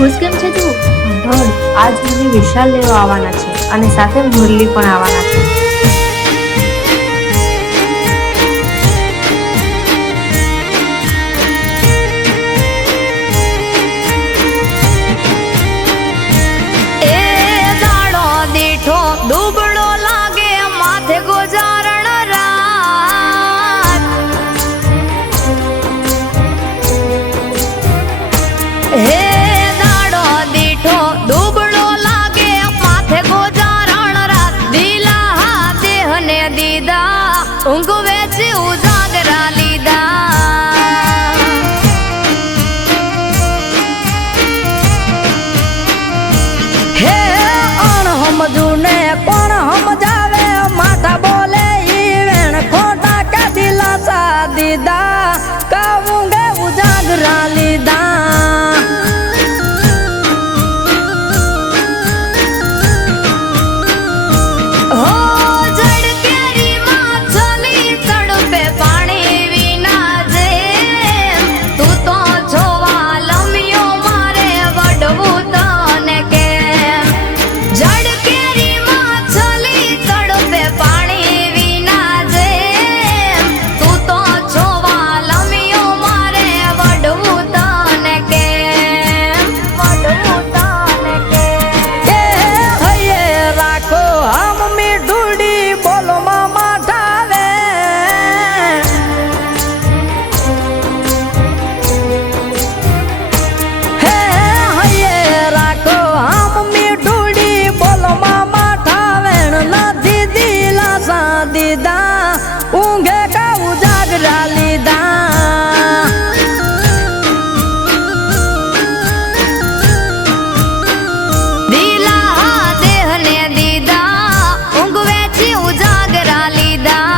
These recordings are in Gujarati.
ખુશ કેમ છે તું? સાંભળ, આજ મને વિશાલ લેવા આવવાના છે અને સાથે મુરલી પણ આવવાના છે. એ દાડો દીઠો દુબળો લાગે માથે ગોજારણ રાત. હે દાડો દીઠો દુબળો લાગે માથે ગોજારણ રાત. દિલા દેહને દીધા ઊંઘ વેચી ઉજાગરા લીધા. હે અણહમજુને કોણ સમજાવે માથા બોલે ઈ વેણ ખોટા કે દિલાસા દીધા કાવુંગે ઉજાગરા લીધા. હો જડકેરી માં ચલી તડપે પાણી વિના જેમ તું તો જોવા લમ્યો મારે વડવું તને કેમ. જડકેરી માં ચલી તડપે પાણી વિના જેમ તું તો જોવા લમ્યો મારે વડવું તને કેમ. વડવું તને કેમ. એ હૈયે રાખો આમ મીઠુડી બોલો મામા ઠાવે. હે હૈયે રાખો આમ મીઠુડી બોલો મામા ઠાવેણ નથી દિલાસા દીધા ઊંઘે કા ઉજાગરા લીધા. દિલા દેહને દીધા ઊંઘ વેચી ઉજાગરા લીધા.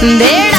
બેડા